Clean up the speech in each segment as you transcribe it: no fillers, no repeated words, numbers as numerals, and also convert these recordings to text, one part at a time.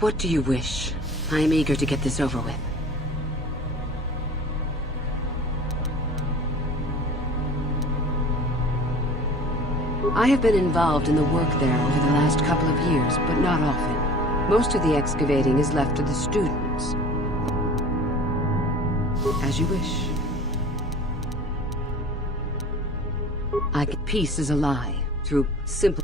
What do you wish? I am eager to get this over with. I have been involved in the work there over the last couple of years, but not often. Most of the excavating is left to the students. As you wish. Peace is a lie, through simple...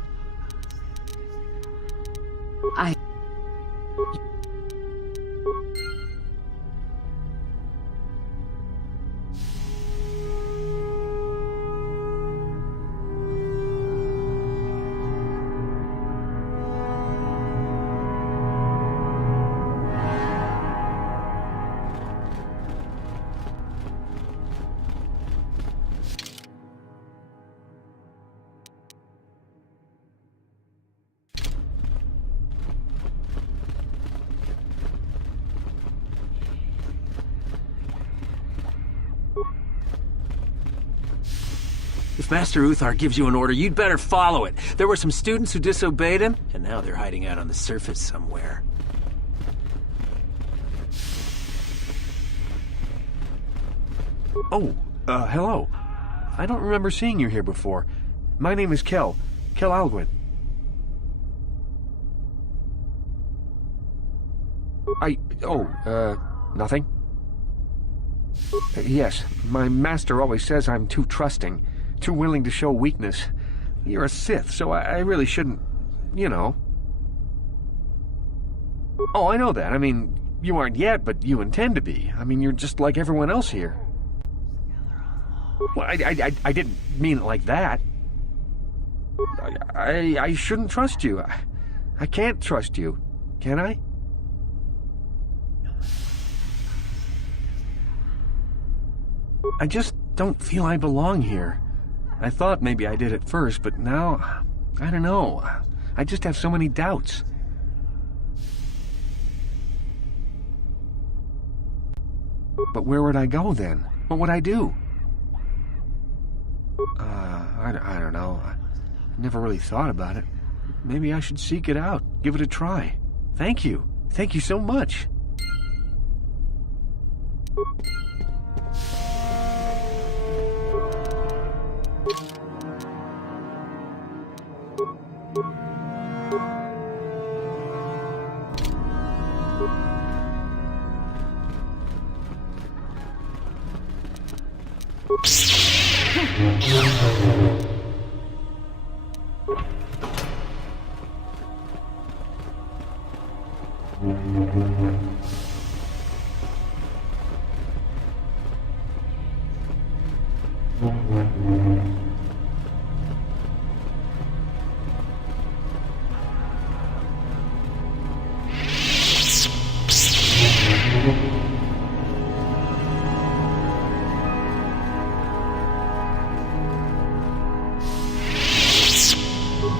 If Master Uthar gives you an order, you'd better follow it. There were some students who disobeyed him, and now they're hiding out on the surface somewhere. Oh, hello. I don't remember seeing you here before. My name is Kel Alguin. Nothing? Yes, my master always says I'm too trusting, too willing to show weakness. You're a Sith, so I really shouldn't, you know. Oh, I know that. I mean, you aren't yet, but you intend to be. I mean, you're just like everyone else here. Well, I didn't mean it like that. I shouldn't trust you. I can't trust you, can I? I just don't feel I belong here. I thought maybe I did at first, but now, I don't know. I just have so many doubts. But where would I go then? What would I do? I don't know. I never really thought about it. Maybe I should seek it out, give it a try. Thank you. Thank you so much.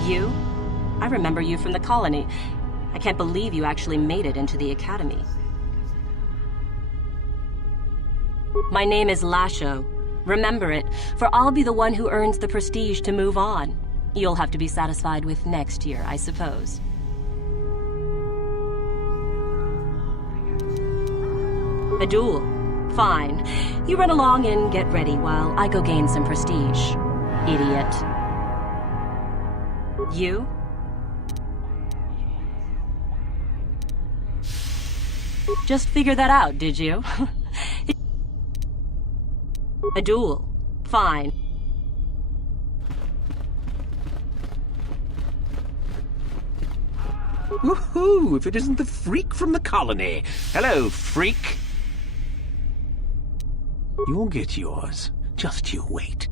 You? I remember you from the colony. I can't believe you actually made it into the academy. My name is Lasho. Remember it, for I'll be the one who earns the prestige to move on. You'll have to be satisfied with next year, I suppose. A duel. Fine. You run along and get ready while I go gain some prestige. Idiot. You? Just figure that out, did you? A duel. Fine. Woohoo! If it isn't the freak from the colony. Hello, freak. You'll get yours. Just you wait.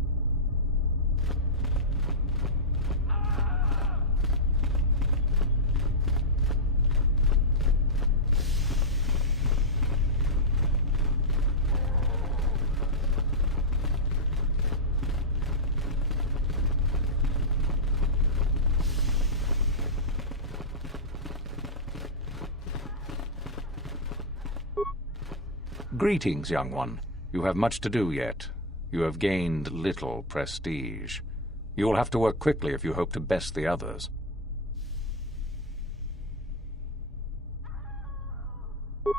Greetings, young one. You have much to do yet. You have gained little prestige. You will have to work quickly if you hope to best the others.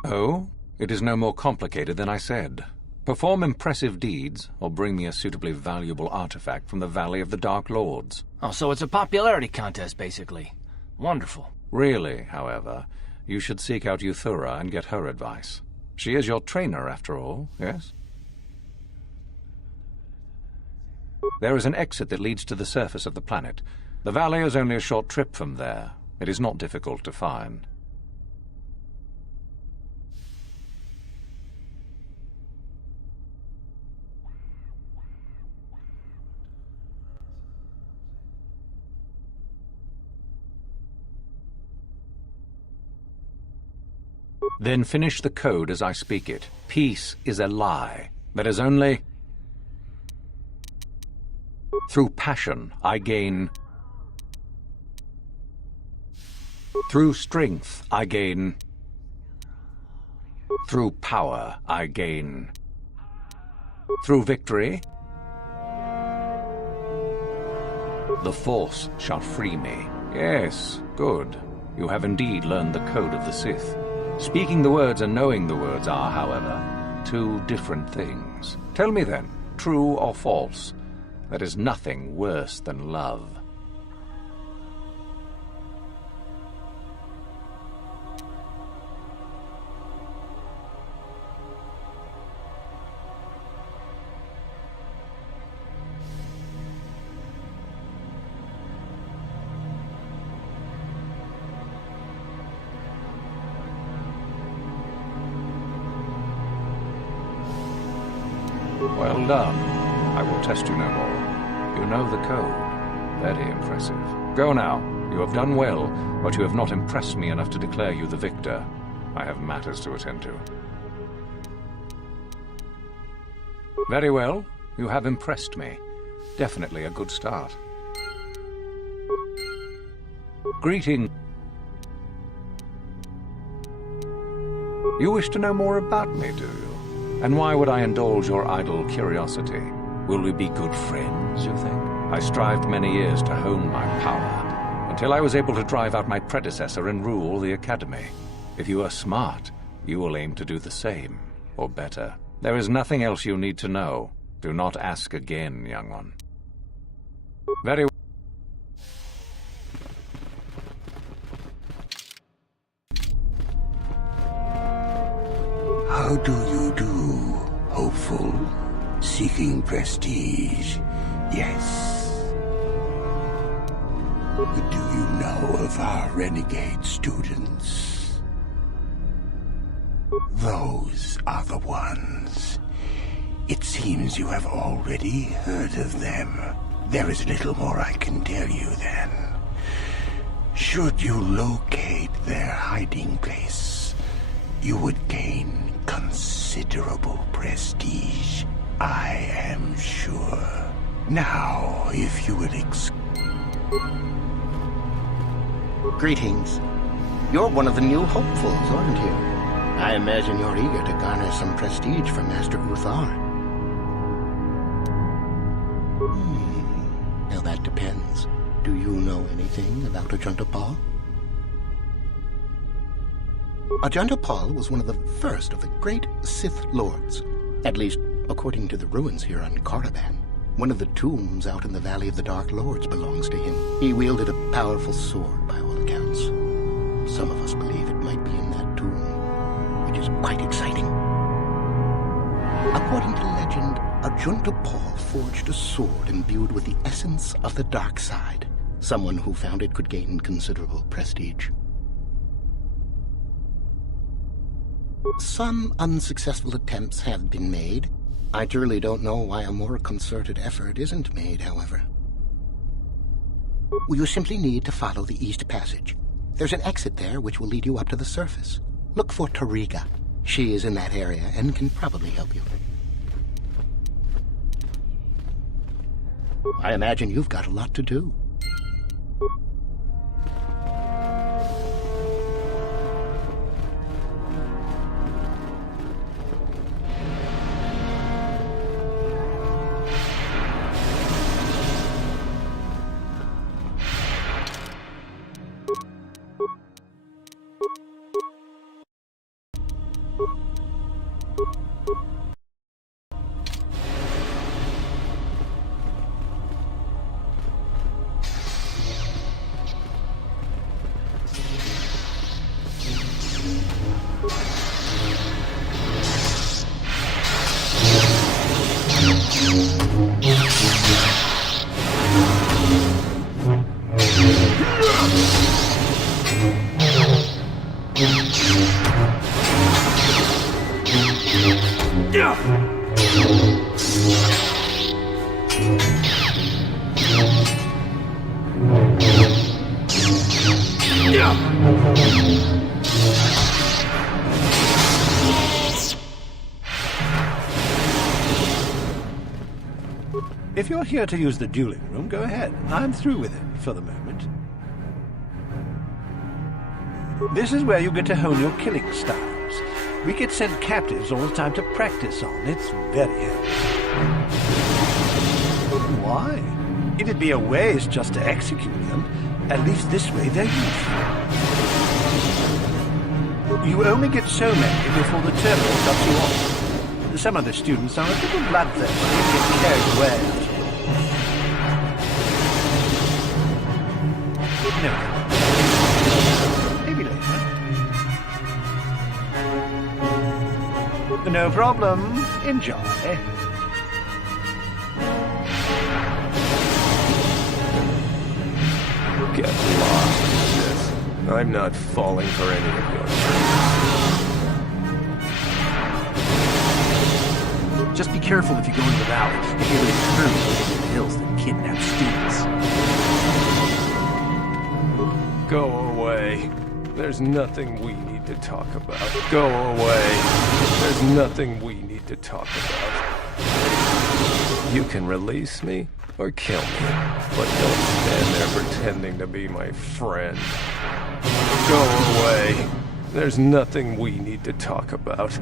Oh? It is no more complicated than I said. Perform impressive deeds, or bring me a suitably valuable artifact from the Valley of the Dark Lords. Oh, so it's a popularity contest, basically. Wonderful. Really, however, you should seek out Euthura and get her advice. She is your trainer, after all, yes? There is an exit that leads to the surface of the planet. The valley is only a short trip from there. It is not difficult to find. Then finish the code as I speak it. Peace is a lie. That is only... Through passion, I gain... Through strength, I gain... Through power, I gain... Through victory, the Force shall free me. Yes, good. You have indeed learned the code of the Sith. Speaking the words and knowing the words are, however, two different things. Tell me then, true or false, there is nothing worse than love. Well done. I will test you no more. You know the code. Very impressive. Go now. You have done well, but you have not impressed me enough to declare you the victor. I have matters to attend to. Very well. You have impressed me. Definitely a good start. Greeting. You wish to know more about me, do you? And why would I indulge your idle curiosity? Will we be good friends, you think? I strived many years to hone my power, until I was able to drive out my predecessor and rule the Academy. If you are smart, you will aim to do the same, or better. There is nothing else you need to know. Do not ask again, young one. Very well. How do you do, hopeful? Seeking prestige, yes. Do you know of our renegade students? Those are the ones. It seems you have already heard of them. There is little more I can tell you then. Should you locate their hiding place, you would gain considerable prestige, I am sure. Now, if you would Greetings. You're one of the new hopefuls, aren't you? I imagine you're eager to garner some prestige from Master Uthar. Now that depends. Do you know anything about Ajunta Pall? Ajunta Pall was one of the first of the great Sith Lords. At least, according to the ruins here on Korriban. One of the tombs out in the Valley of the Dark Lords belongs to him. He wielded a powerful sword, by all accounts. Some of us believe it might be in that tomb, which is quite exciting. According to legend, Ajunta Pall forged a sword imbued with the essence of the dark side. Someone who found it could gain considerable prestige. Some unsuccessful attempts have been made. I truly don't know why a more concerted effort isn't made, however. You simply need to follow the East Passage. There's an exit there which will lead you up to the surface. Look for Tariga. She is in that area and can probably help you. I imagine you've got a lot to do. If you're here to use the dueling room, go ahead. I'm through with it for the moment. This is where you get to hone your killing styles. We get sent captives all the time to practice on. It's very helpful. Why? It'd be a waste just to execute them. At least this way they're useful. You only get so many before the terminal cuts you off. Some of the students are a little bloodthirsty and get carried away. No. Maybe later. No problem. Enjoy. Get lost, sis. I'm not falling for any of your tricks. Just be careful if you go into the valley. I hear there's crews living in the hills that kidnap students. Go away. There's nothing we need to talk about. Go away. There's nothing we need to talk about. You can release me or kill me, but don't stand there pretending to be my friend. Go away. There's nothing we need to talk about.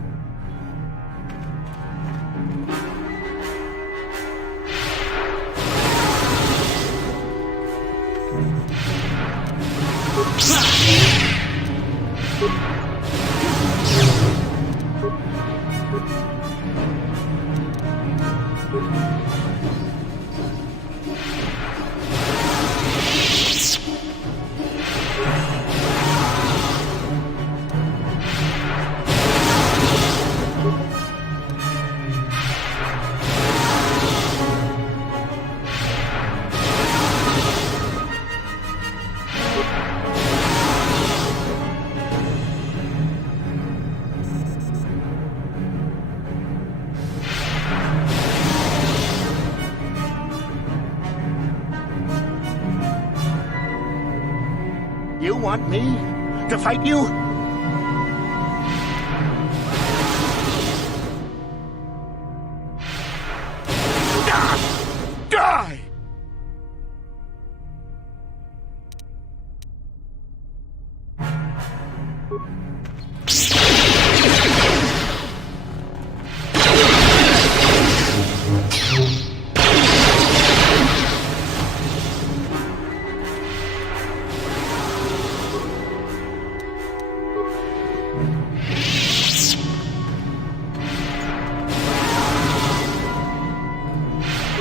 You want me to fight you? Die!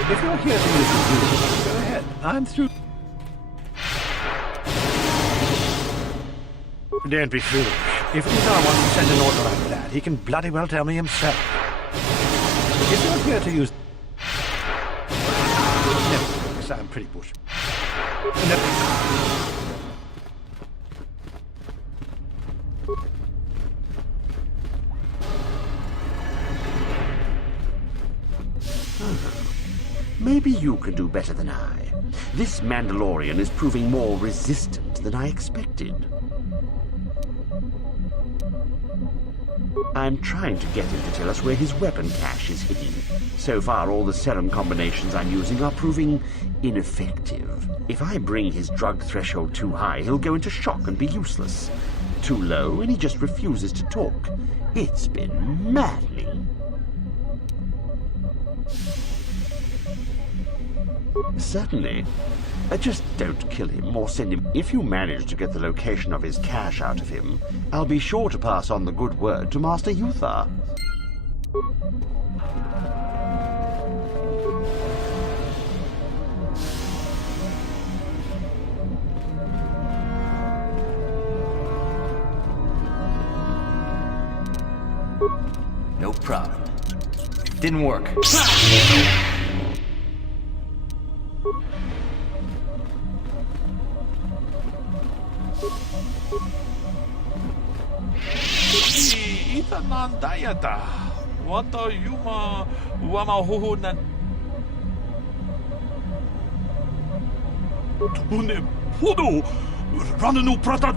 If you're here to use the dueling room, go ahead. I'm through. Don't be foolish. If Uthar wants to send an order like that, he can bloody well tell me himself. If you're here to use... No, thanks, I'm pretty bush. No. Maybe you can do better than I. This Mandalorian is proving more resistant than I expected. I'm trying to get him to tell us where his weapon cache is hidden. So far, all the serum combinations I'm using are proving ineffective. If I bring his drug threshold too high, he'll go into shock and be useless. Too low, and he just refuses to talk. It's been maddening. Certainly. Just don't kill him or send him. If you manage to get the location of his cache out of him, I'll be sure to pass on the good word to Master Uthar. No problem. Didn't work. Itanandayata. Wata yuma wamahuhunan. Tune pudu rananu prata.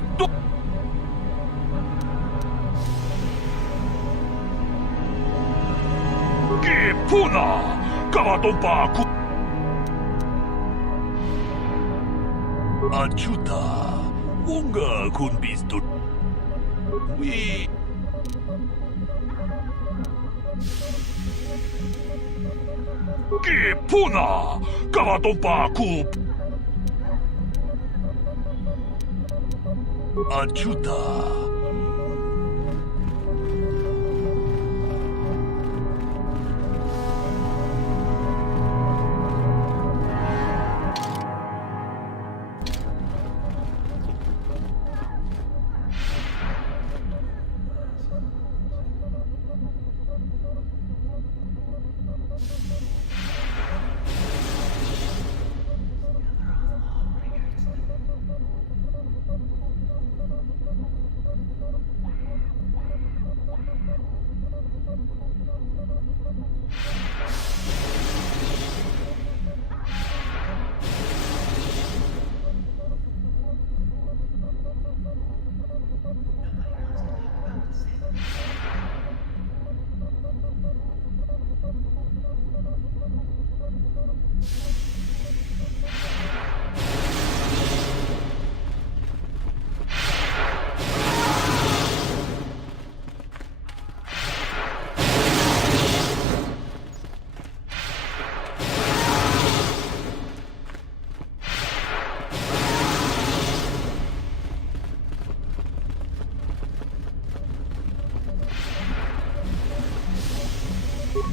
Puna Kawatompa ku... Achuta, Wonga kun bisto. We... Kipuna, Kawatompa ku... Achuta.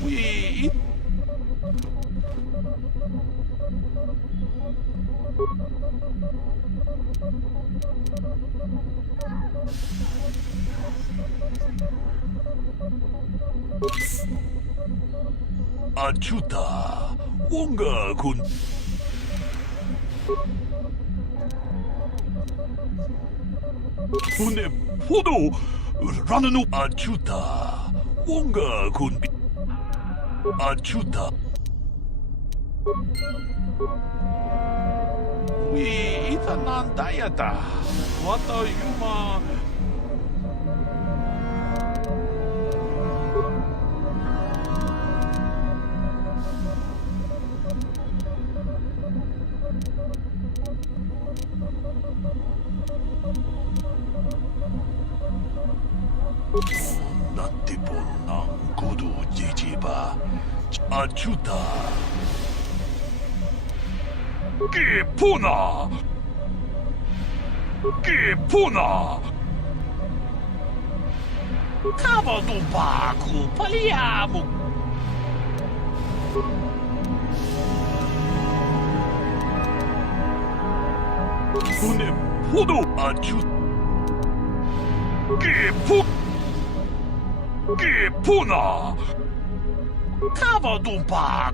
We... Achuta, Wonga kun... Une podo, Rananu Achuta, Wonga kun... Achuta. We itanandayata. What are you ma? Natipon ng kudu jijiba. Achuta. Kipuna. Kipuna. Kawatompa ku paliamu. Une podo achuta. Kipuna. Kawatompa.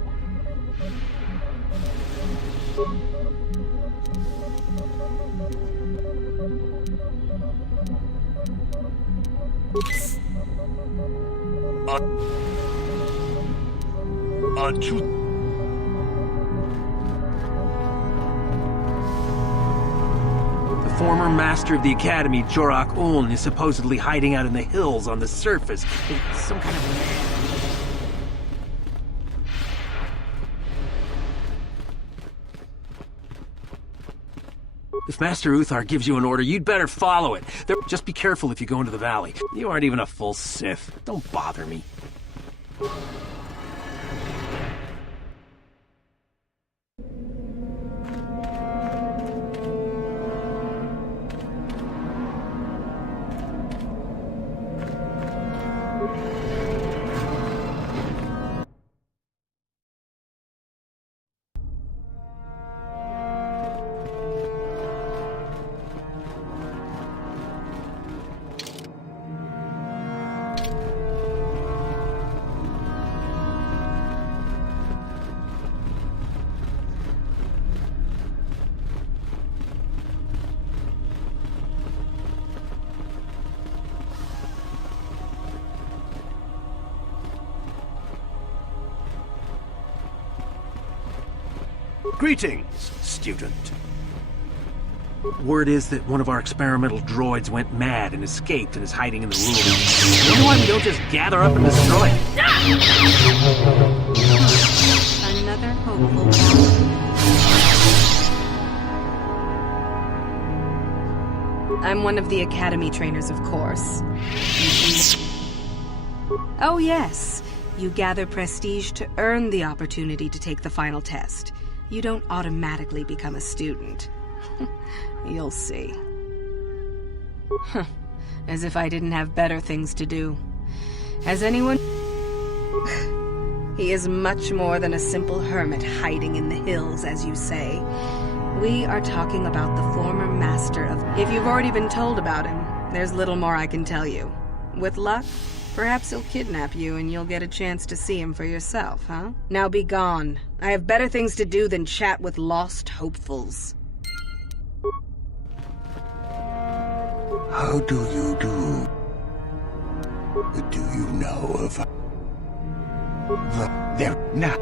Achuta. The former master of the academy, Jorak Uln, is supposedly hiding out in the hills on the surface. It's some kind of man. If Master Uthar gives you an order, you'd better follow it. Just be careful if you go into the valley. You aren't even a full Sith. Don't bother me. Greetings, student. Word is that one of our experimental droids went mad and escaped and is hiding in the ruins. Wonder why we don't just gather up and destroy it. hopeful. I'm one of the Academy trainers, of course. Oh yes, you gather prestige to earn the opportunity to take the final test. You don't automatically become a student. You'll see. As if I didn't have better things to do. Has anyone... He is much more than a simple hermit hiding in the hills, as you say. We are talking about the former master of... If you've already been told about him, there's little more I can tell you. With luck, perhaps he'll kidnap you and you'll get a chance to see him for yourself, huh? Now be gone. I have better things to do than chat with lost hopefuls. How do you do? Do you know of... There... Now...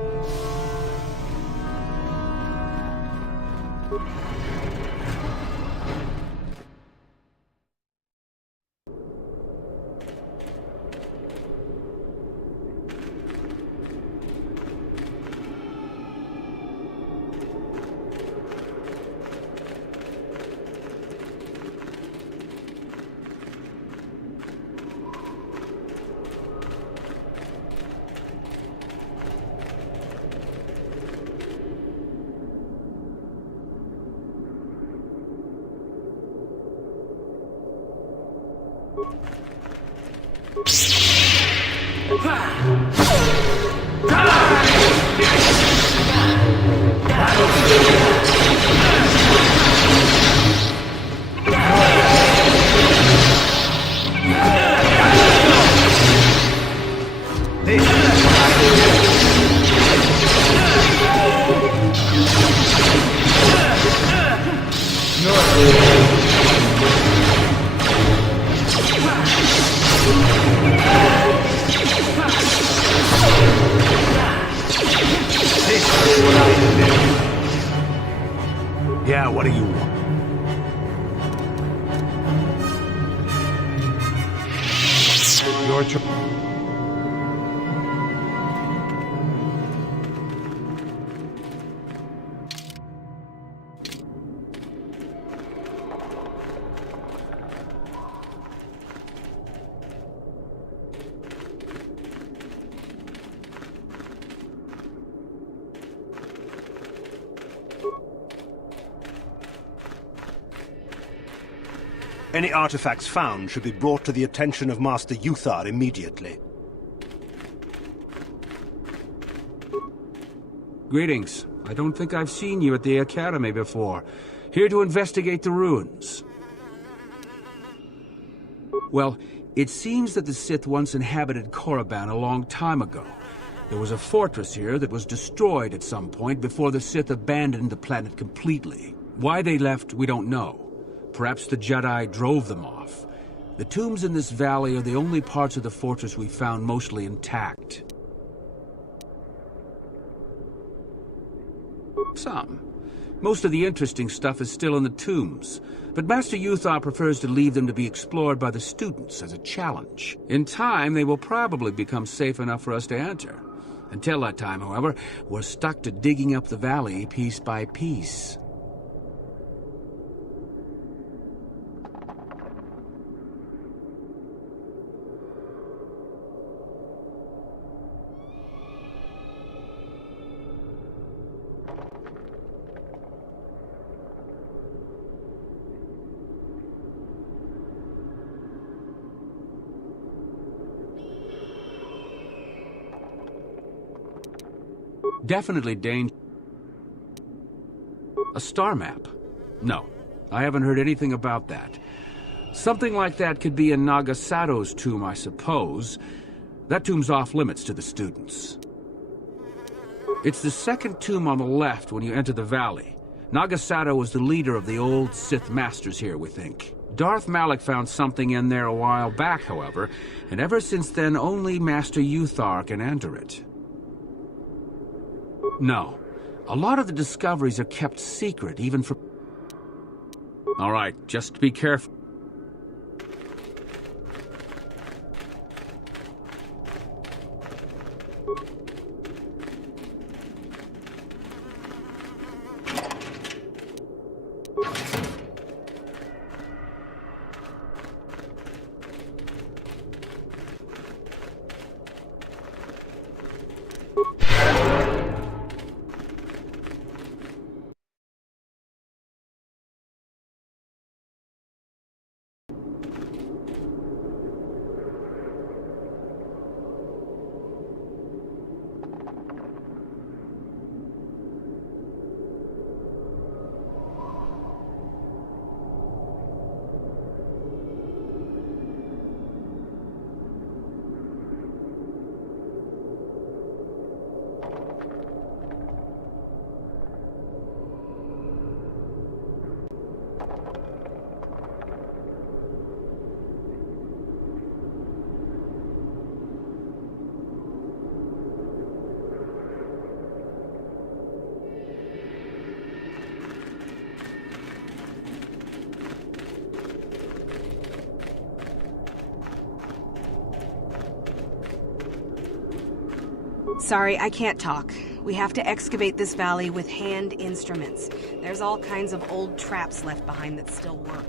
Yeah, what do you want? Your choice. Any artifacts found should be brought to the attention of Master Yuthar immediately. Greetings. I don't think I've seen you at the Academy before. Here to investigate the ruins. Well, it seems that the Sith once inhabited Korriban a long time ago. There was a fortress here that was destroyed at some point before the Sith abandoned the planet completely. Why they left, we don't know. Perhaps the Jedi drove them off. The tombs in this valley are the only parts of the fortress we found mostly intact. Some. Most of the interesting stuff is still in the tombs, but Master Yuthar prefers to leave them to be explored by the students as a challenge. In time, they will probably become safe enough for us to enter. Until that time, however, we're stuck to digging up the valley piece by piece. Definitely danger. A star map? No, I haven't heard anything about that. Something like that could be in Naga Sato's tomb, I suppose. That tomb's off limits to the students. It's the second tomb on the left when you enter the valley. Naga Sato was the leader of the old Sith Masters here, we think. Darth Malak found something in there a while back, however, and ever since then only Master Yuthar can enter it. No. A lot of the discoveries are kept secret, even from... All right, just be careful. Sorry, I can't talk. We have to excavate this valley with hand instruments. There's all kinds of old traps left behind that still work.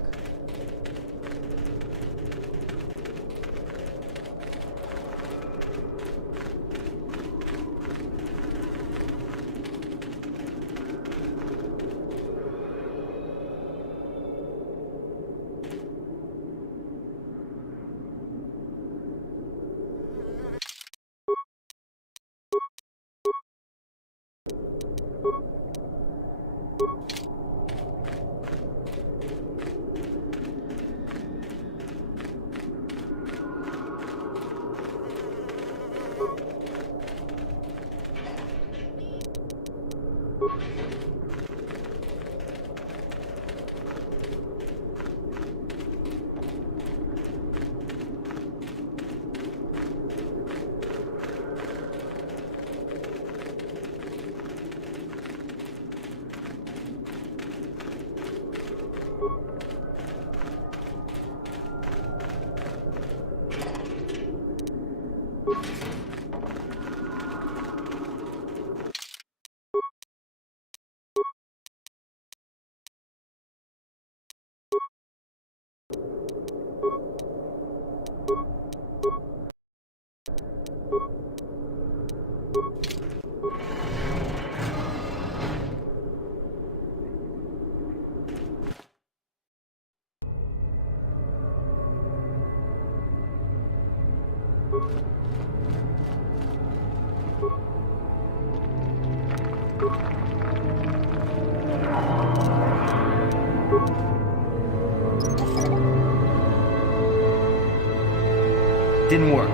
Didn't work.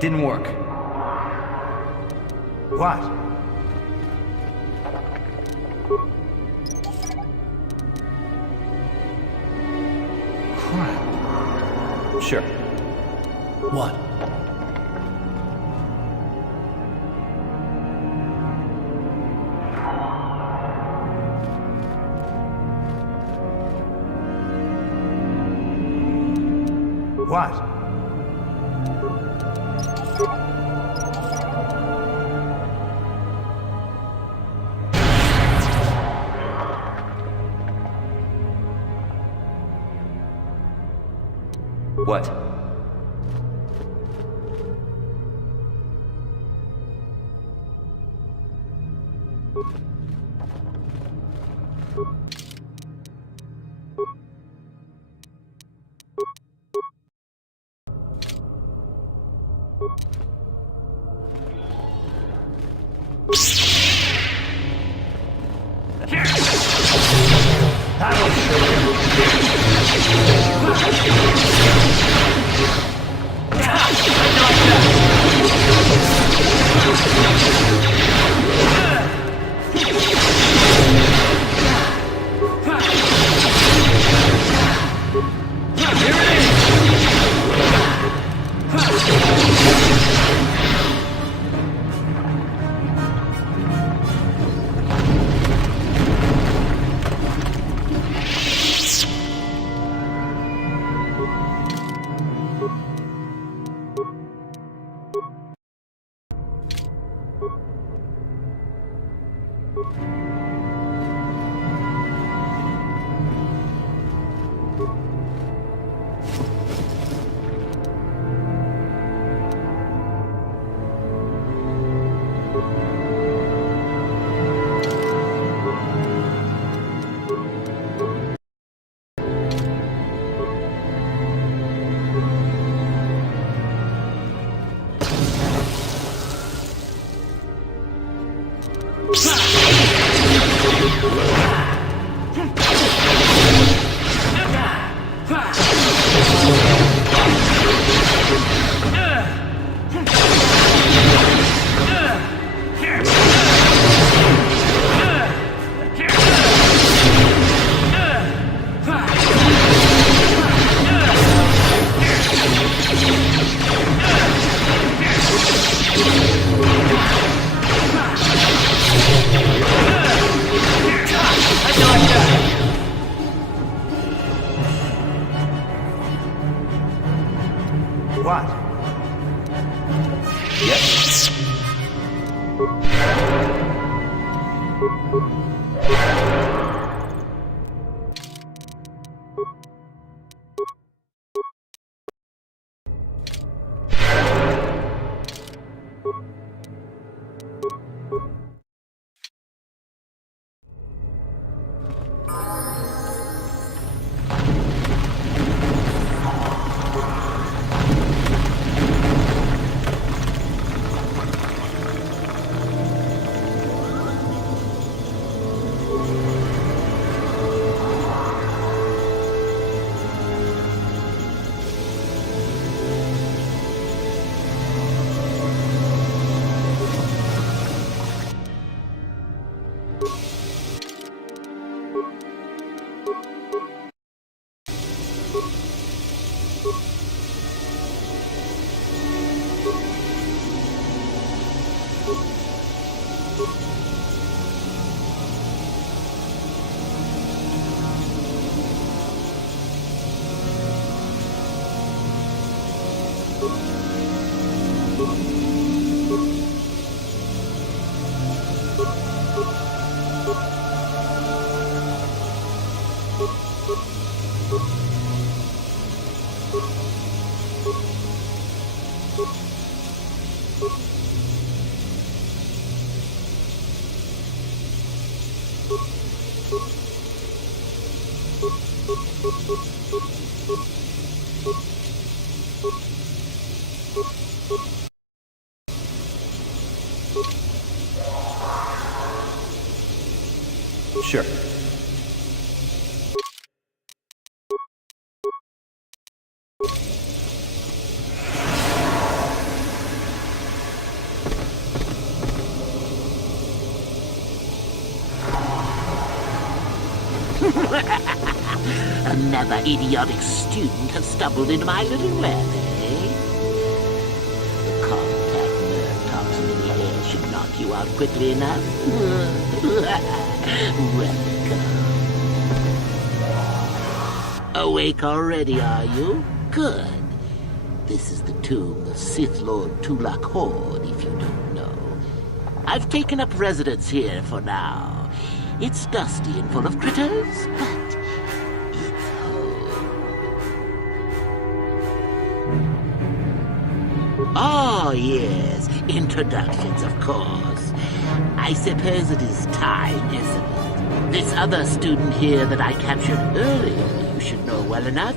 Didn't work. What? Crap. Sure. What? What? What? Here it is! What? Yes. Sure. Another idiotic student has stumbled into my little web, eh? The contact nerve toxin in the air should knock you out quickly enough. Welcome. Awake already, are you? Good. This is the tomb of Sith Lord Tulak Hord, if you don't know. I've taken up residence here for now. It's dusty and full of critters, but it's home. Oh, yes. Introductions, of course. I suppose it is time, isn't it? This other student here that I captured earlier, you should know well enough.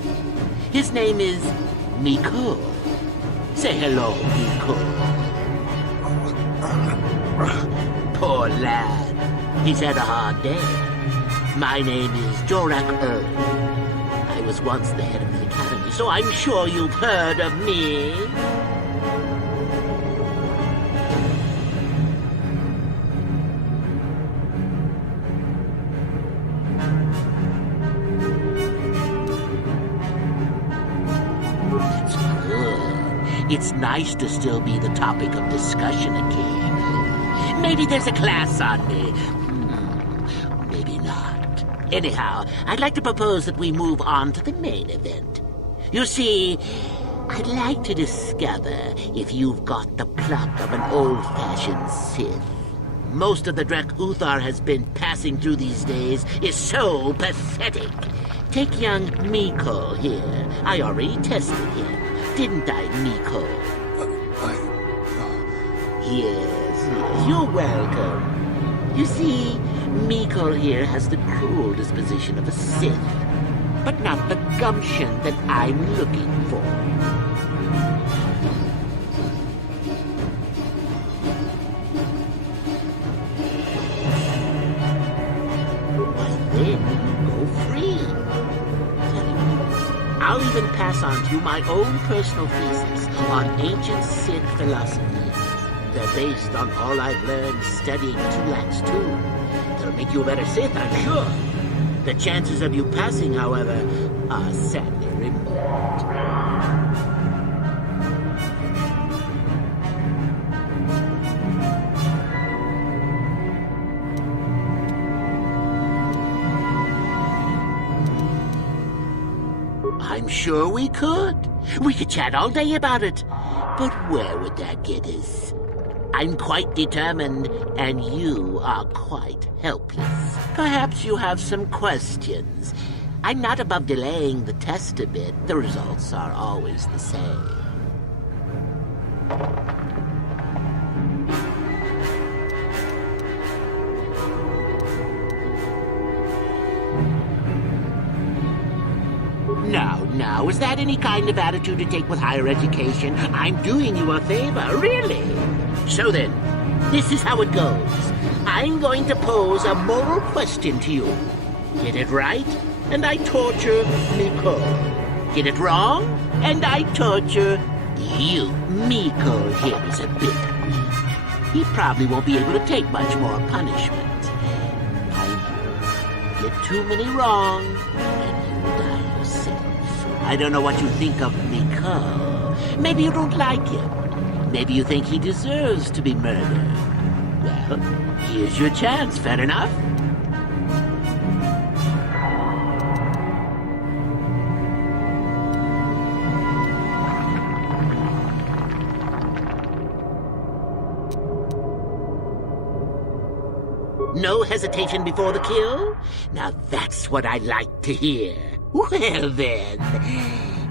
His name is Miko. Say hello, Miko. Poor lad. He's had a hard day. My name is Jorak Earl. I was once the head of the academy, so I'm sure you've heard of me. That's good. It's nice to still be the topic of discussion again. Maybe there's a class on me. Maybe not. Anyhow, I'd like to propose that we move on to the main event. You see, I'd like to discover if you've got the pluck of an old-fashioned Sith. Most of the Drek Uthar has been passing through these days is so pathetic. Take young Miko here. I already tested him, didn't I, Miko? Yes, you're welcome. You see, Miko here has the cruel disposition of a Sith, but not the gumption that I'm looking for. Why then, go free. I'll even pass on to you my own personal thesis on ancient Sith philosophy. They're based on all I've learned studying Tulak's tomb. They'll make you a better Sith, I'm sure. The chances of you passing, however, are sadly remote. I'm sure we could. We could chat all day about it. But where would that get us? I'm quite determined, and you are quite helpless. Perhaps you have some questions. I'm not above delaying the test a bit. The results are always the same. Now, is that any kind of attitude to take with higher education? I'm doing you a favor, really. So then, this is how it goes. I'm going to pose a moral question to you. Get it right, and I torture Nicole. Get it wrong, and I torture you. Mikol here is a bit weak. He probably won't be able to take much more punishment. I know. Get too many wrong, and you die yourself. I don't know what you think of Mikol. Maybe you don't like him. Maybe you think he deserves to be murdered. Well, here's your chance, fair enough? No hesitation before the kill? Now that's what I like to hear. Well then,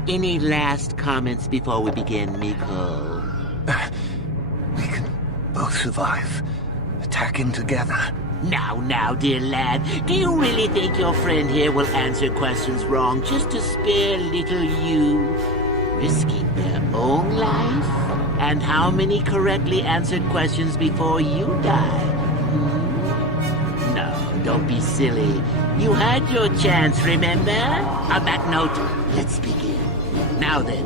any last comments before we begin, Mikol? We can both survive. Attacking together. Now, dear lad, do you really think your friend here will answer questions wrong just to spare little you? Risking their own life? And how many correctly answered questions before you die? No, don't be silly. You had your chance, remember? On that note, let's begin. Now then,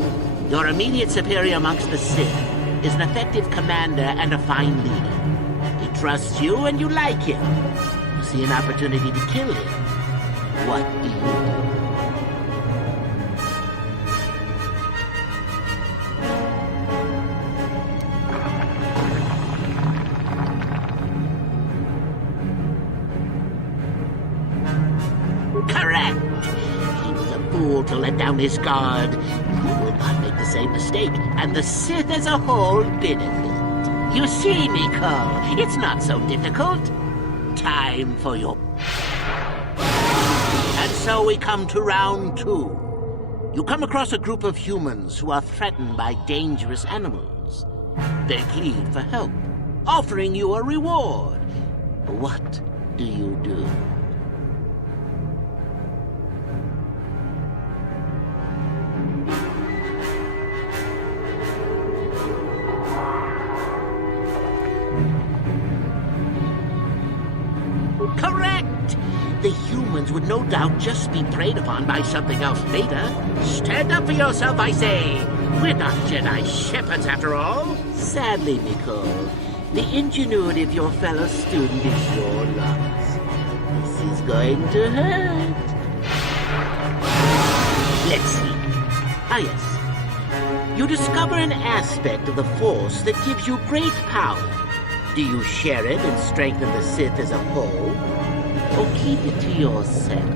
your immediate superior amongst the Sith is an effective commander and a fine leader. He trusts you and you like him. You see an opportunity to kill him. What do you do? Correct. He was a fool to let down his guard. You will not make the same mistake, and the Sith as a whole benefit. You see, Mikol, it's not so difficult. Time for your... And so we come to round 2. You come across a group of humans who are threatened by dangerous animals. They plead for help, offering you a reward. What do you do? Correct! The humans would no doubt just be preyed upon by something else later. Stand up for yourself, I say! We're not Jedi shepherds, after all. Sadly, Mikol, the ingenuity of your fellow student is your loss. This is going to hurt. Let's see. Ah, yes. You discover an aspect of the Force that gives you great power. Do you share it and strengthen the Sith as a whole? Or keep it to yourself?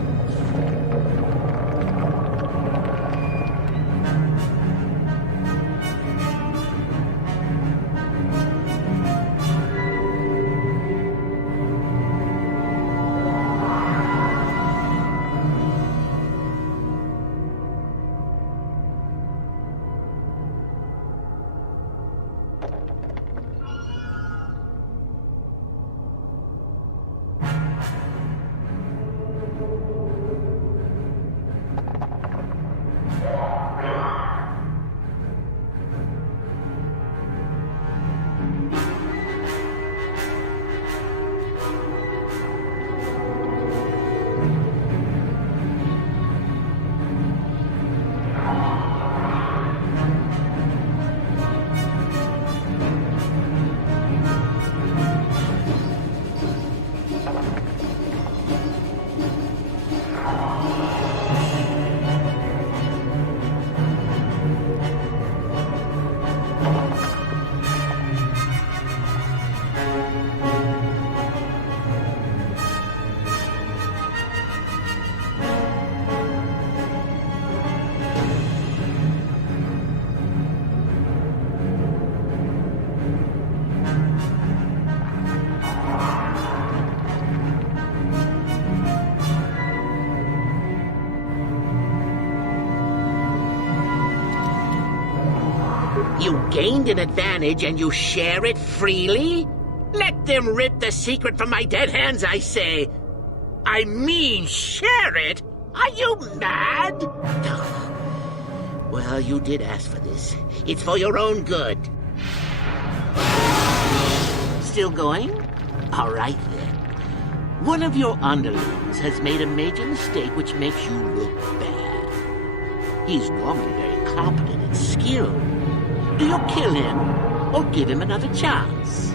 You gained an advantage and you share it freely? Let them rip the secret from my dead hands, I say. I mean, share it? Are you mad? Well, you did ask for this. It's for your own good. Still going? All right, then. One of your underlings has made a major mistake which makes you look bad. He's normally very competent and skilled. Do you kill him or give him another chance?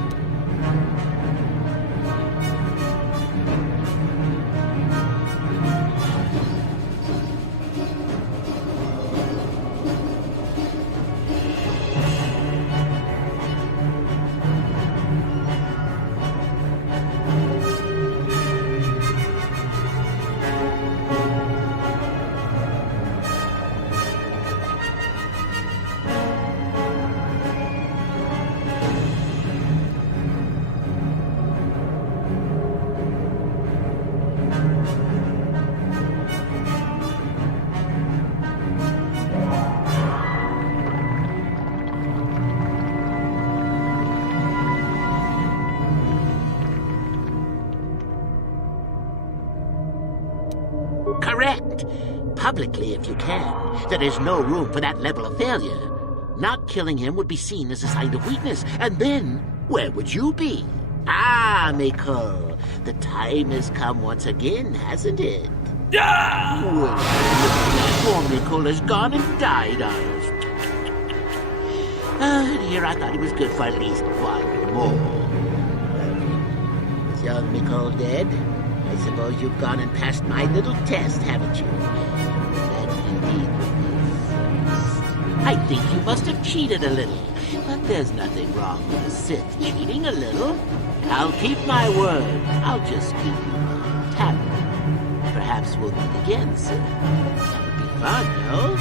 Correct. Publicly, if you can. There is no room for that level of failure. Not killing him would be seen as a sign of weakness, and then, where would you be? Ah, Mikol, the time has come once again, hasn't it? Ah! Well, poor Mikol has gone and died on us. And here I thought he was good for at least one more. Is young Mikol dead? I suppose you've gone and passed my little test, haven't you? That indeed would be first. I think you must have cheated a little, but there's nothing wrong with a Sith cheating a little. I'll keep my word. I'll just keep you on tap. Perhaps we'll meet again soon. That would be fun, no?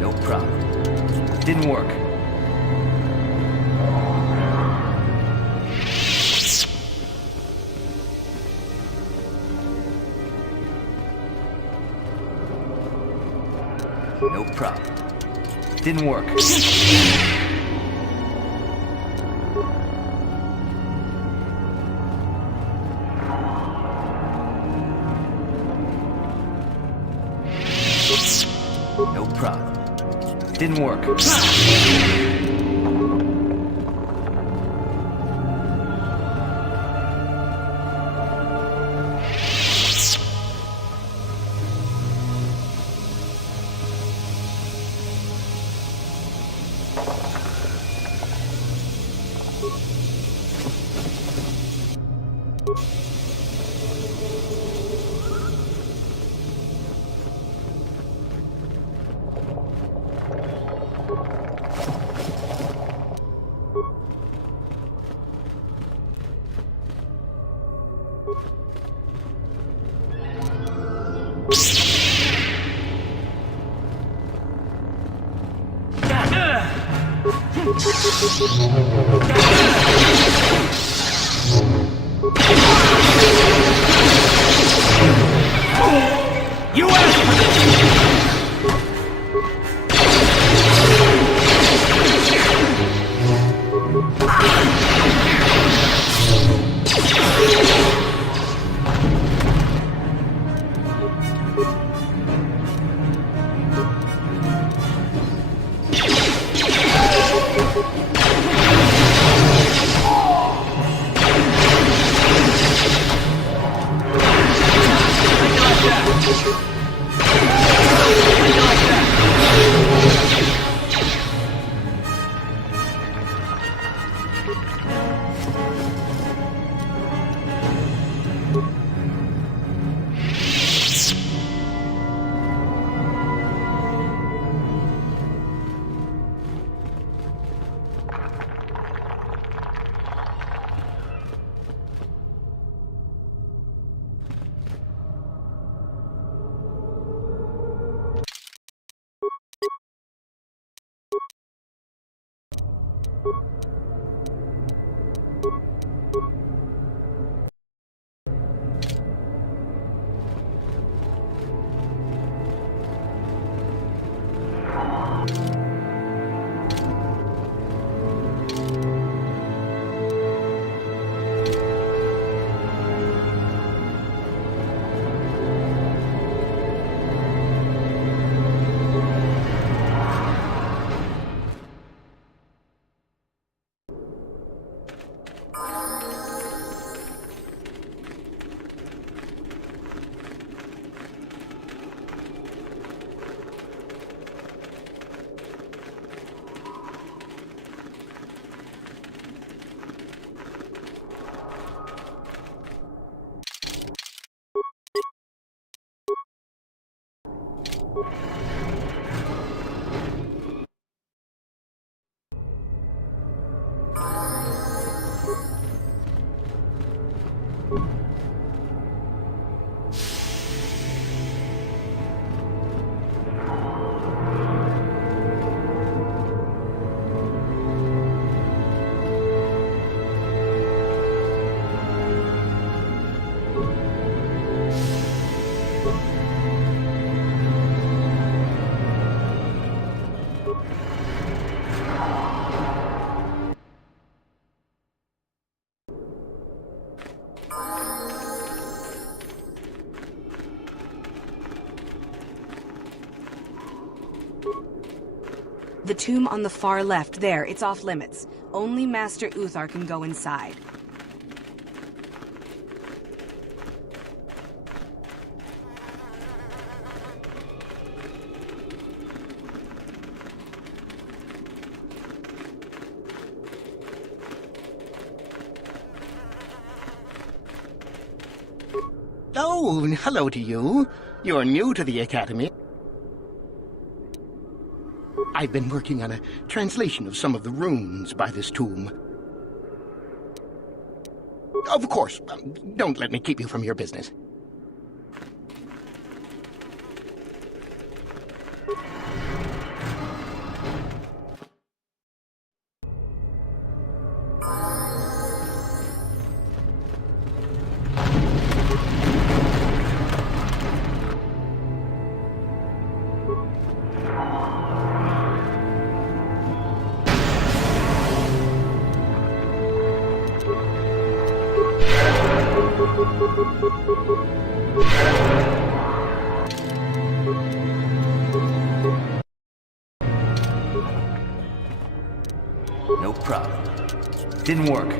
No problem. Didn't work. No problem. Didn't work. No problem. Didn't work. You asked for The tomb on the far left, there, it's off limits. Only Master Uthar can go inside. Oh, hello to you. You're new to the Academy. I've been working on a translation of some of the runes by this tomb. Of course, don't let me keep you from your business. No problem. Didn't work.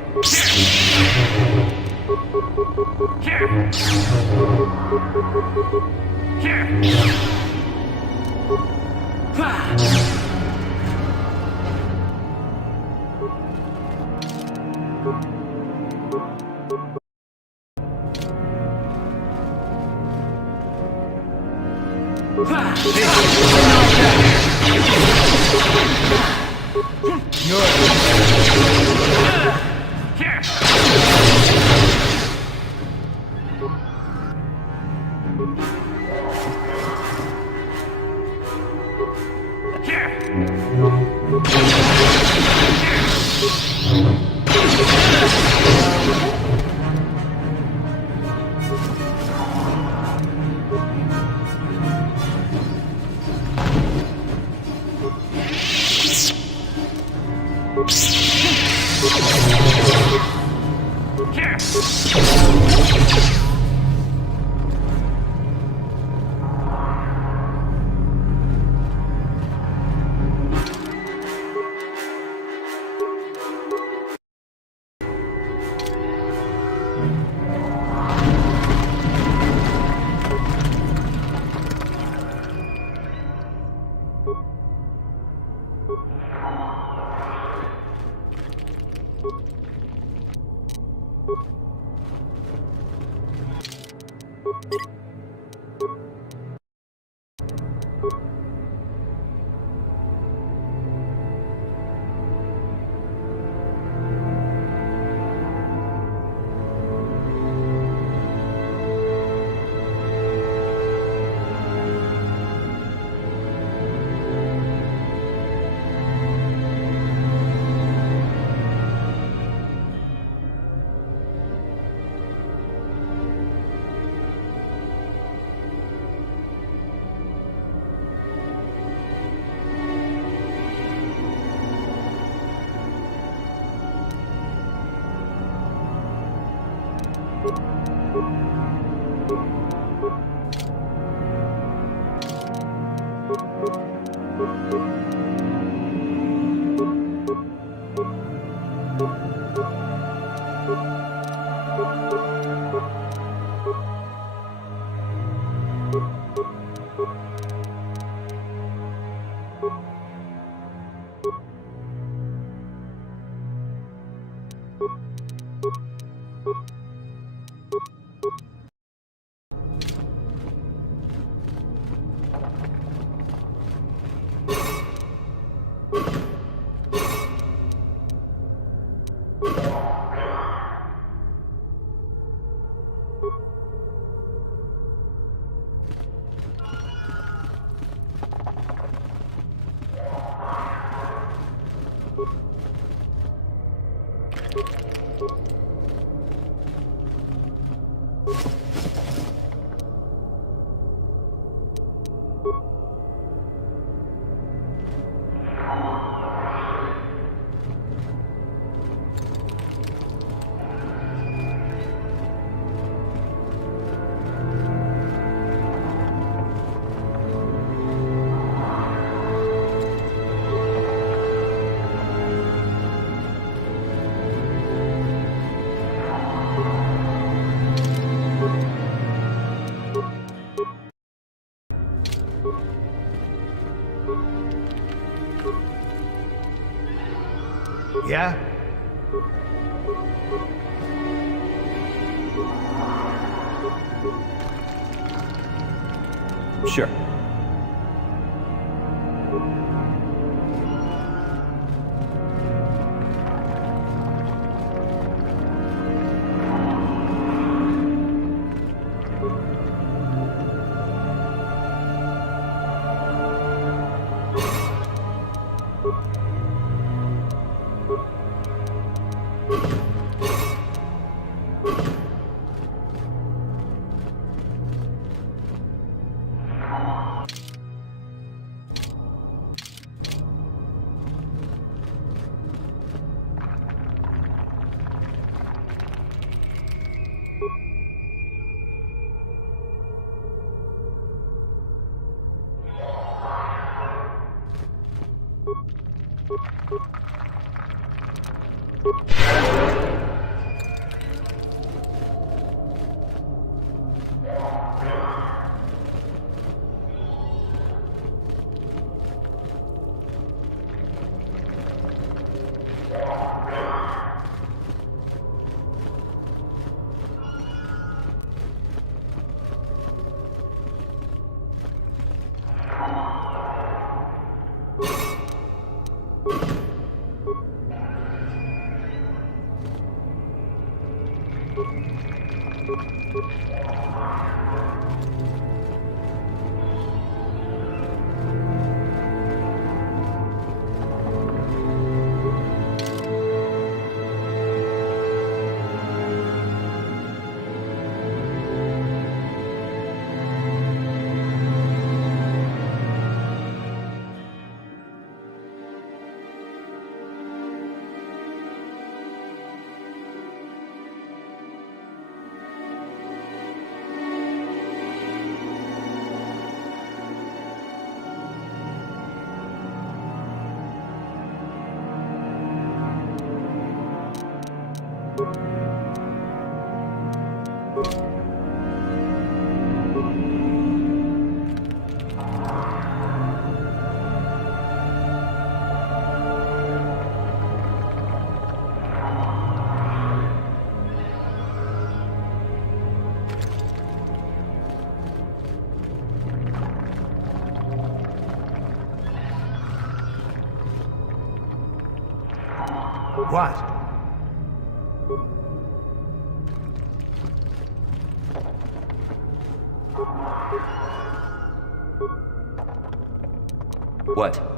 Yeah? Sure. What? What?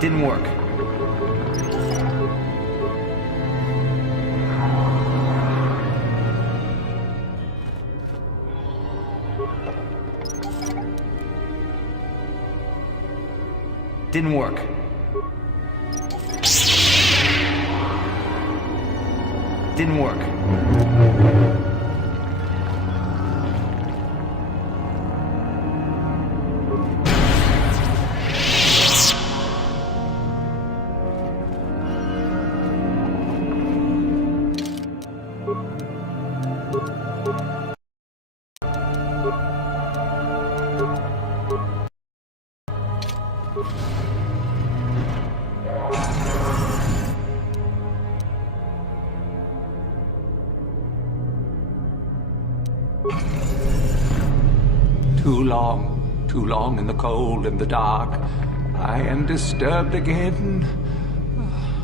Didn't work. Didn't work. Didn't work. Too long in the cold and the dark. I am disturbed again.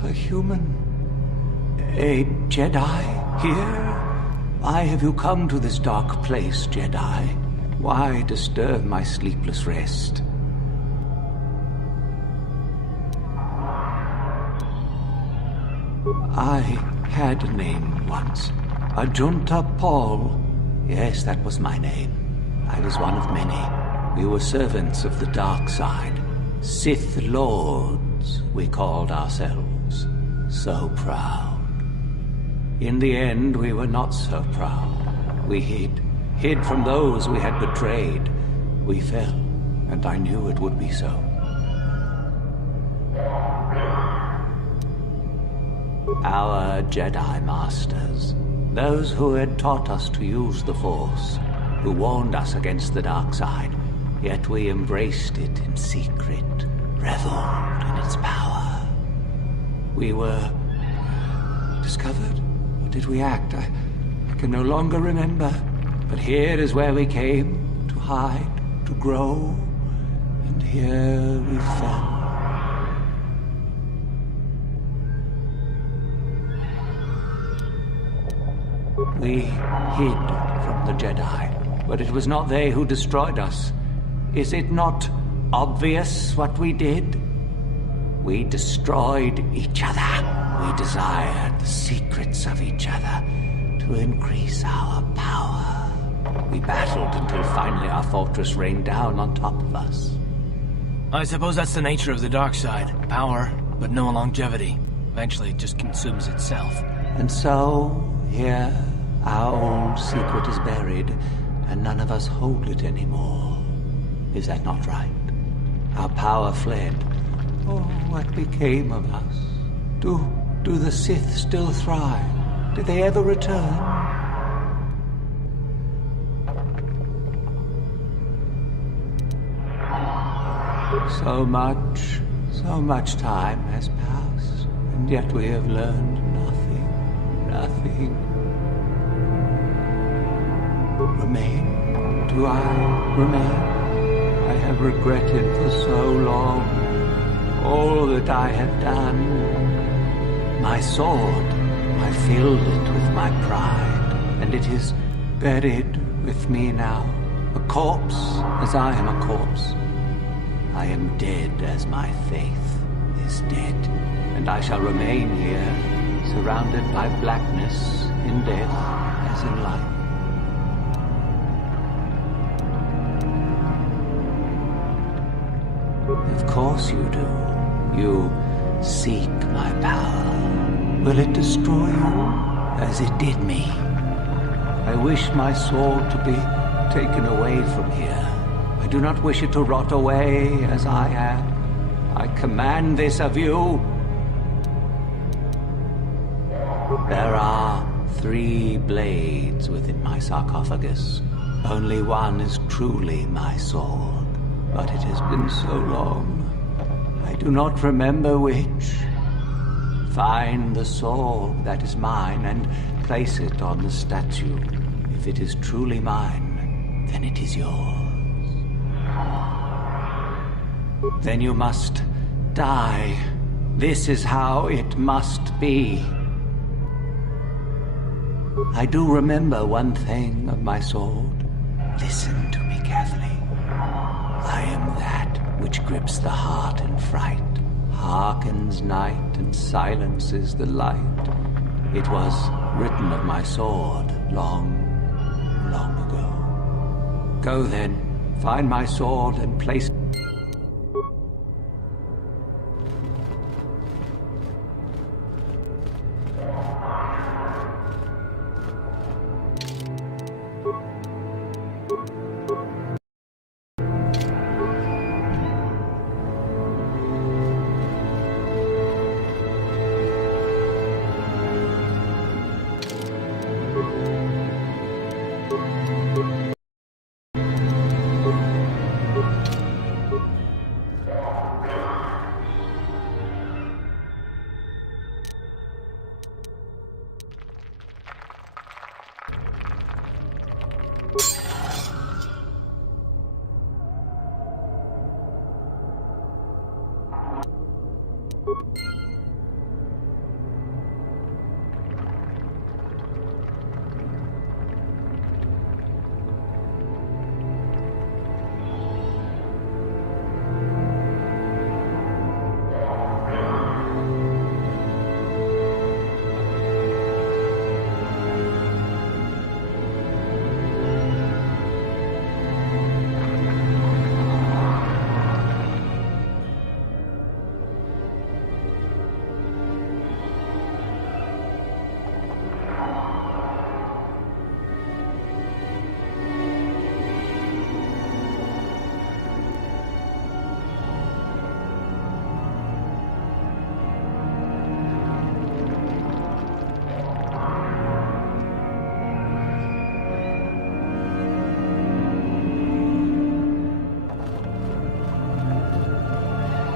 A human. A Jedi here? Why have you come to this dark place, Jedi? Why disturb my sleepless rest? I had a name once. Ajunta Paul. Yes, that was my name. I was one of many. We were servants of the dark side. Sith Lords, we called ourselves. So proud. In the end, we were not so proud. We hid from those we had betrayed. We fell, and I knew it would be so. Our Jedi Masters, those who had taught us to use the Force, who warned us against the dark side, yet we embraced it in secret, reveled in its power. We were discovered, or did we act? I can no longer remember, but here is where we came, to hide, to grow, and here we fell. We hid from the Jedi, but it was not they who destroyed us. Is it not obvious what we did? We destroyed each other. We desired the secrets of each other to increase our power. We battled until finally our fortress rained down on top of us. I suppose that's the nature of the dark side. Power, but no longevity. Eventually it just consumes itself. And so, here, our old secret is buried, and none of us hold it anymore. Is that not right? Our power fled. Oh, what became of us? Do the Sith still thrive? Did they ever return? So much time has passed, and yet we have learned nothing. Remain? Do I remain? I have regretted for so long all that I have done. My sword, I filled it with my pride, and it is buried with me now, a corpse as I am a corpse. I am dead as my faith is dead, and I shall remain here, surrounded by blackness in death as in life. Of course you do. You seek my power. Will it destroy you as it did me? I wish my sword to be taken away from here. I do not wish it to rot away as I am. I command this of you. There are 3 blades within my sarcophagus. Only one is truly my sword, but it has been so long. I do not remember which. Find the sword that is mine and place it on the statue. If it is truly mine, then it is yours. Then you must die. This is how it must be. I do remember one thing of my sword. Listen to me carefully. I am that which grips the heart in fright, hearkens night and silences the light. It was written of my sword long ago. Go then, find my sword and place it.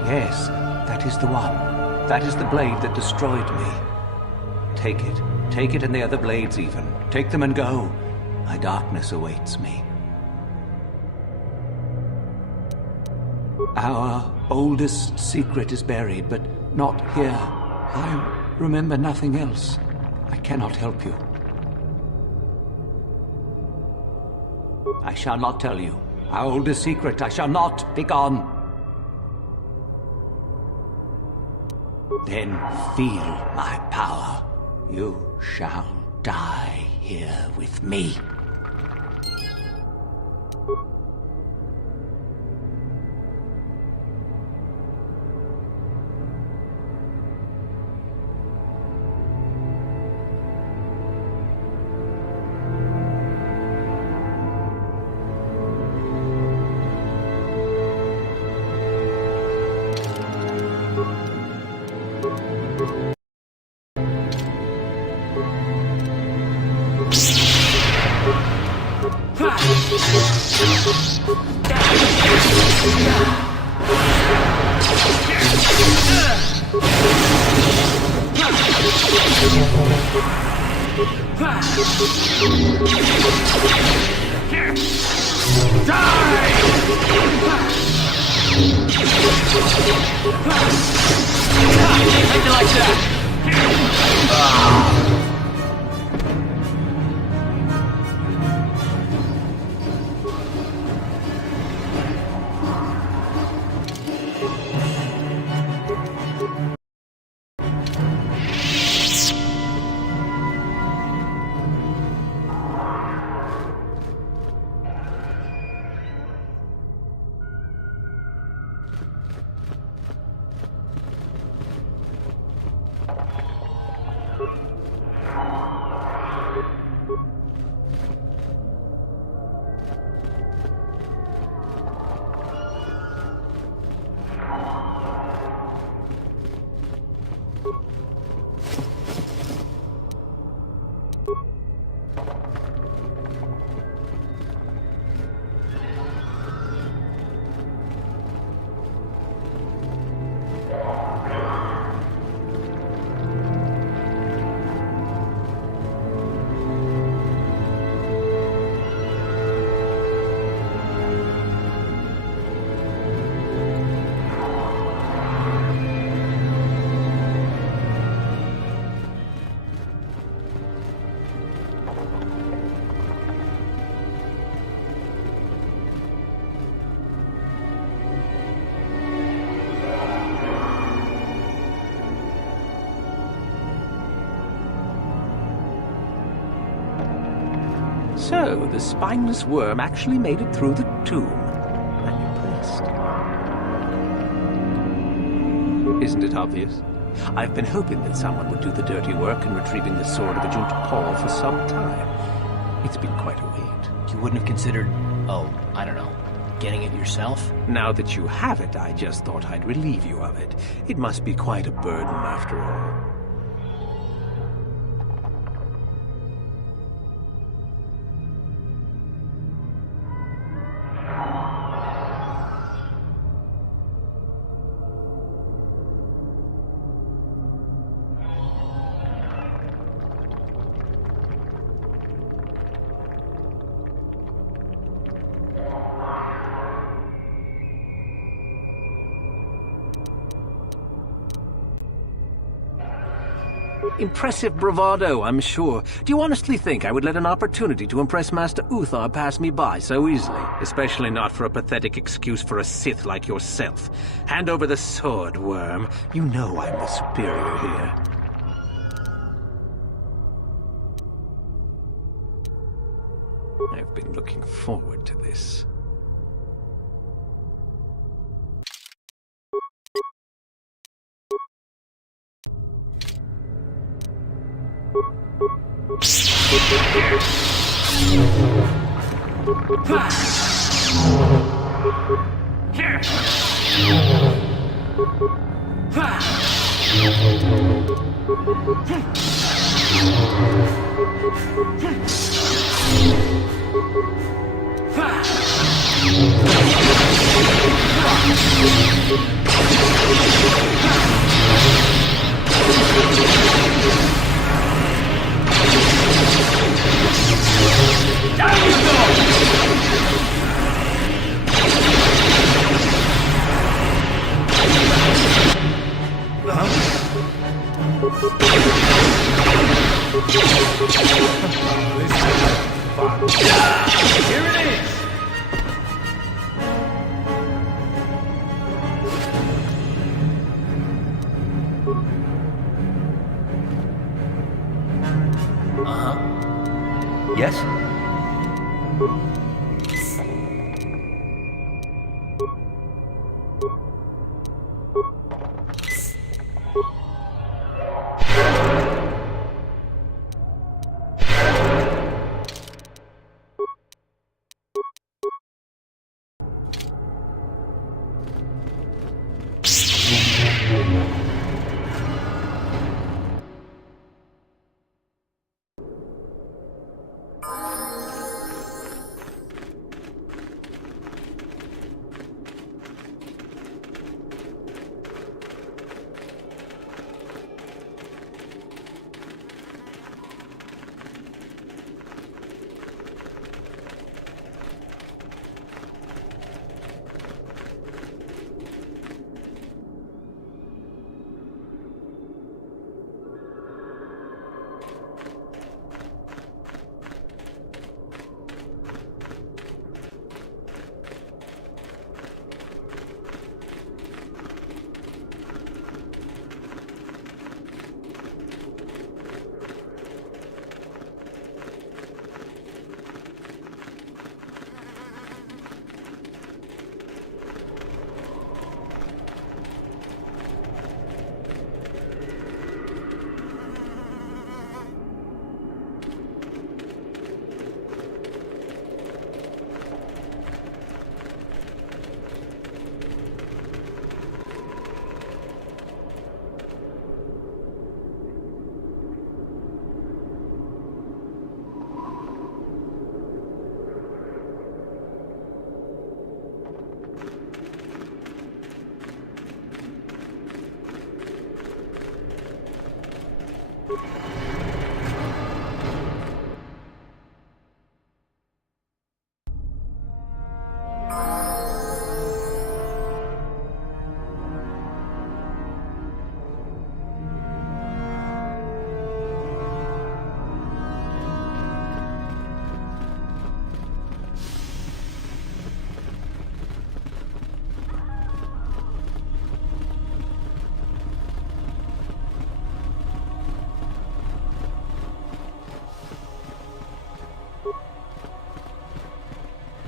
Yes, that is the one. That is the blade that destroyed me. Take it. Take it and the other blades even. Take them and go. My darkness awaits me. Our oldest secret is buried, but not here. I remember nothing else. I cannot help you. I shall not tell you. Our oldest secret, I shall not. Be gone. Then feel my power. You shall die here with me. Take it like that! So, the spineless worm actually made it through the tomb. I'm impressed. Isn't it obvious? I've been hoping that someone would do the dirty work in retrieving the sword of Ajunta Paul for some time. It's been quite a wait. You wouldn't have considered, I don't know, getting it yourself? Now that you have it, I just thought I'd relieve you of it. It must be quite a burden after all. Impressive bravado, I'm sure. Do you honestly think I would let an opportunity to impress Master Uthar pass me by so easily? Especially not for a pathetic excuse for a Sith like yourself. Hand over the sword, worm. You know I'm the superior here. I've been looking forward to this. Here it is! Yes?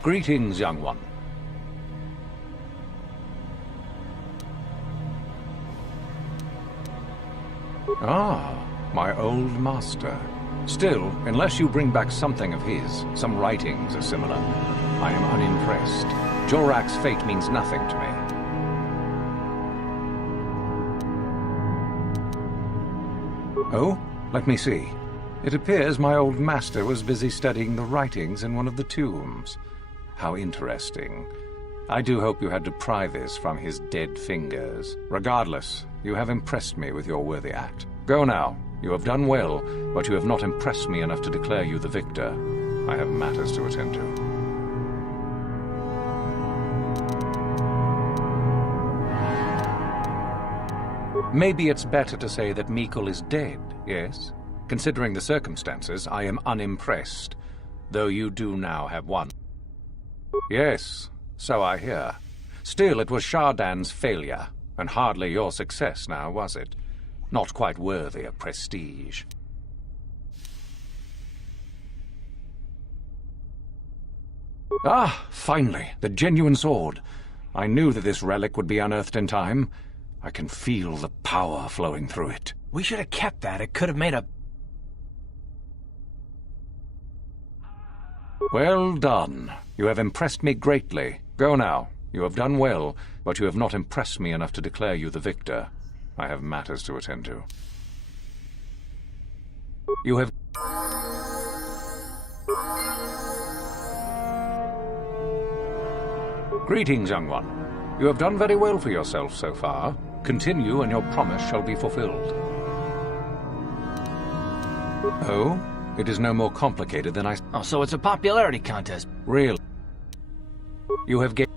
Greetings, young one. Ah, my old master. Still, unless you bring back something of his, some writings are similar, I am unimpressed. Jorak's fate means nothing to me. Oh, let me see. It appears my old master was busy studying the writings in one of the tombs. How interesting. I do hope you had to pry this from his dead fingers. Regardless, you have impressed me with your worthy act. Go now. You have done well, but you have not impressed me enough to declare you the victor. I have matters to attend to. Maybe it's better to say that Mikul is dead, yes? Considering the circumstances, I am unimpressed, though you do now have one. Yes, so I hear. Still, it was Shardan's failure, and hardly your success now, was it? Not quite worthy of prestige. Ah, finally, the genuine sword. I knew that this relic would be unearthed in time. I can feel the power flowing through it. We should have kept that. It could have made a... Well done. You have impressed me greatly. Go now. You have done well, but you have not impressed me enough to declare you the victor. I have matters to attend to. You have... Greetings, young one. You have done very well for yourself so far. Continue, and your promise shall be fulfilled. Oh? It is no more complicated than I... Oh, so it's a popularity contest. Really? You have gained...